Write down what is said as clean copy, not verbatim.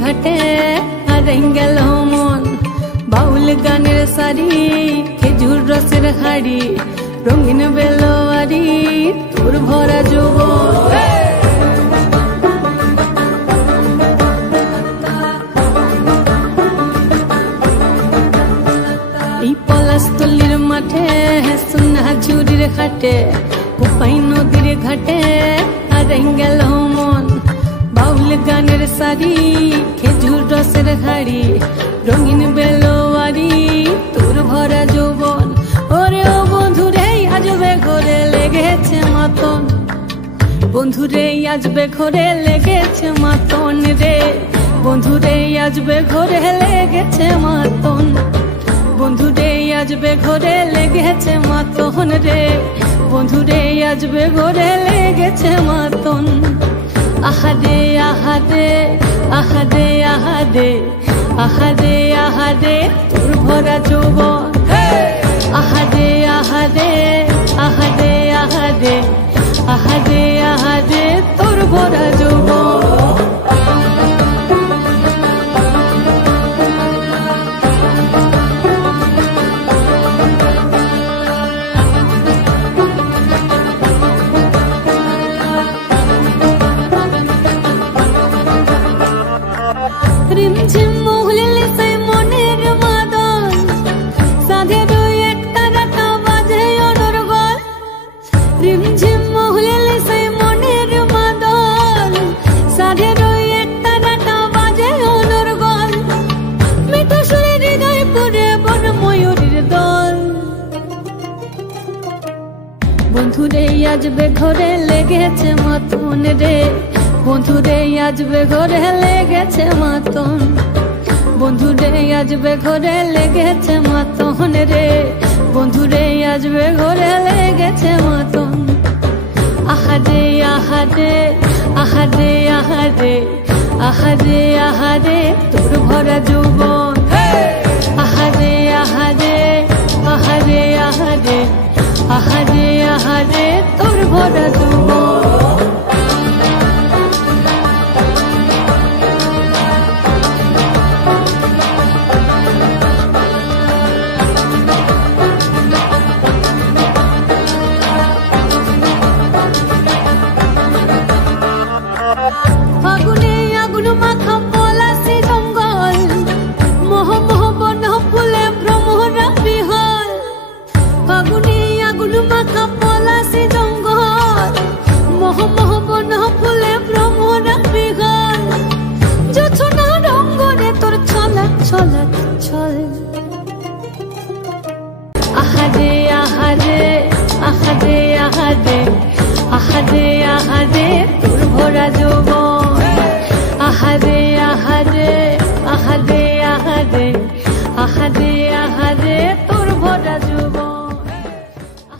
ঘাটে হারাই গেল মন। বাউল গানের সারি, খেজুর রসের হাড়ি, রঙিন বেলোয়ারি, তোর ভরা যৌবন। এই পলাশতলির মাঠে, সোনা ঝুরির ঘাটে, কোপাই নদীর ঘাটে হারাই গেল মন। বাউল গানের সারি, খেজুর রসের হাড়ি, রঙিন বেলোয়ারি, তোর ভরা যৌবন। ওরে ও বন্ধুরে আজবে ঘরে লেগেছে মাতন, বন্ধুরে আজবে ঘরে লেগেছে মাতন রে, বন্ধুরে আজবে ঘরে লেগেছে মাতন, বন্ধুরে আজবে ঘরে লেগেছে মাতন রে, বন্ধুরে আজবে ঘরে লেগেছে মাতন। আহারে আহারে আহারে আহারে আহারে আহারে তোর ভরা যৌবন। আহারে আহারে আহারে আহারে আহারে আহারে তোর ভরা যৌবন। রিমঝিম মহুলিলে সেই মনের মাদন, সাধের একটা রাতা বাজে অনর্গল। রিমঝিম মহুলিলে সেই মনের মাদন, সাধের একটা রাতা বাজে অনর্গল। মিঠা সুরে হৃদয় পুরে বন ময়ূরীর দল। বন্ধুরে আজবে ঘরে লেগেছে মাতন রে, বন্ধুরে আজবে ঘরে লেগেছে মাতন, বন্ধুরে আজবে ঘরে লেগেছে মাতন রে, বন্ধুরে আজবে ঘরে লেগেছে মাতন। আহারে আহারে আহারে আহারে আহারে আহারে তোর ভরা যৌবন। আহারে আহারে আহারে আহারে আহারে আহারে তোর ভরা যৌবন। ফাগুনে আগুন মাখা পলাশি জঙ্গল, মোহ মোহ বন ফুলে ভ্রমরা বিহল। ফাগুনে আগুন মাখা পলাশি জঙ্গল, মোহ মোহ বন ফুলে ভ্রমরা বিহল। জোছনা রঙ্গরে তোর ছলাক ছলাক ছল। আহারে আহারে আহারে আহারে আহারে আহারে তোর ভরা যৌবন।